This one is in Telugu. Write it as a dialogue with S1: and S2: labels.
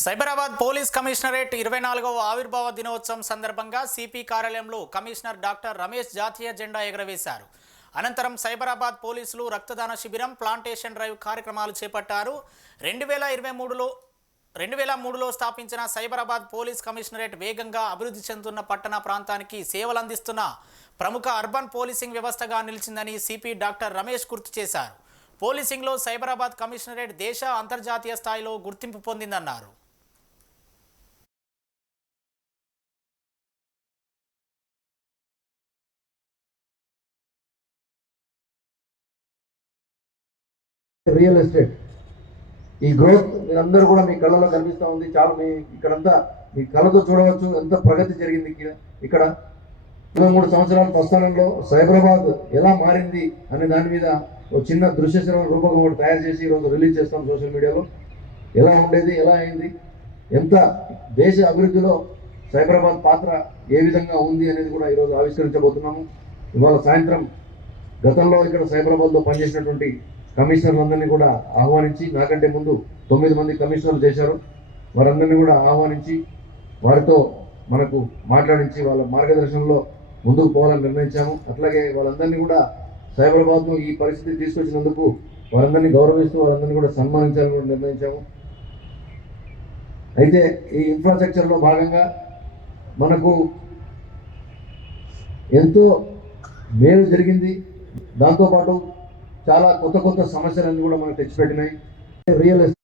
S1: సైబరాబాద్ పోలీస్ కమిషనరేట్ ఇరవై నాలుగవ ఆవిర్భావ దినోత్సవం సందర్భంగా సిపి కార్యాలయంలో కమిషనర్ డాక్టర్ రమేష్ జాతీయ జెండా ఎగరవేశారు. అనంతరం సైబరాబాద్ పోలీసులు రక్తదాన శిబిరం ప్లాంటేషన్ డ్రైవ్ కార్యక్రమాలు చేపట్టారు. రెండు వేల ఇరవై మూడులో రెండు వేల మూడులో స్థాపించిన సైబరాబాద్ పోలీస్ కమిషనరేట్ వేగంగా అభివృద్ధి చెందుతున్న పట్టణ ప్రాంతానికి సేవలు అందిస్తున్న ప్రముఖ అర్బన్ పోలీసింగ్ వ్యవస్థగా నిలిచిందని సిపి డాక్టర్ రమేష్ గుర్తు చేశారు. పోలీసింగ్లో సైబరాబాద్ కమిషనరేట్ దేశ అంతర్జాతీయ స్థాయిలో గుర్తింపు పొందిందన్నారు.
S2: Real estate. ఈ గ్రోత్ మీరందరూ కూడా మీ కళ్ళలో కనిపిస్తూ ఉంది. చాలా మీ ఇక్కడంతా మీ కళ్ళతో చూడవచ్చు. ఎంత ప్రగతి జరిగింది ఇక్కడ- ఇరవై మూడు సంవత్సరాల ప్రస్థానంలో సైబరాబాద్ ఎలా మారింది అనే దాని మీద ఒక చిన్న దృశ్య శ్రవణ రూపకం ఒకటి తయారు చేసి ఈరోజు రిలీజ్ చేస్తాం సోషల్ మీడియాలో. ఎలా ఉండేది? ఎలా అయింది? ఎంత దేశ అభివృద్ధిలో సైబరాబాద్ పాత్ర ఏ విధంగా ఉంది అనేది కూడా ఈరోజు ఆవిష్కరించబోతున్నాము. ఇవాళ సాయంత్రం గతంలో ఇక్కడ సైబరాబాద్లో పనిచేసినటువంటి కమిషనర్లందరినీ కూడా ఆహ్వానించి నాకంటే ముందు తొమ్మిది మంది కమిషనర్లు చేశారు. వారందరినీ కూడా ఆహ్వానించి వారితో మనకు మాట్లాడించి వాళ్ళ మార్గదర్శనంలో ముందుకు పోవాలని నిర్ణయించాము. అట్లాగే వాళ్ళందరినీ కూడా సైబరాబాద్ను ఈ పరిస్థితి తీసుకొచ్చినందుకు వారందరినీ గౌరవిస్తూ వారందరినీ కూడా సన్మానించాలని కూడా నిర్ణయించాము. అయితే ఈ ఇన్ఫ్రాస్ట్రక్చర్లో భాగంగా మనకు ఎంతో మేలు జరిగింది. దాంతోపాటు చాలా కొత్త కొత్త సమస్యలన్నీ కూడా మనకు తెచ్చిపెట్టినాయి. Real estate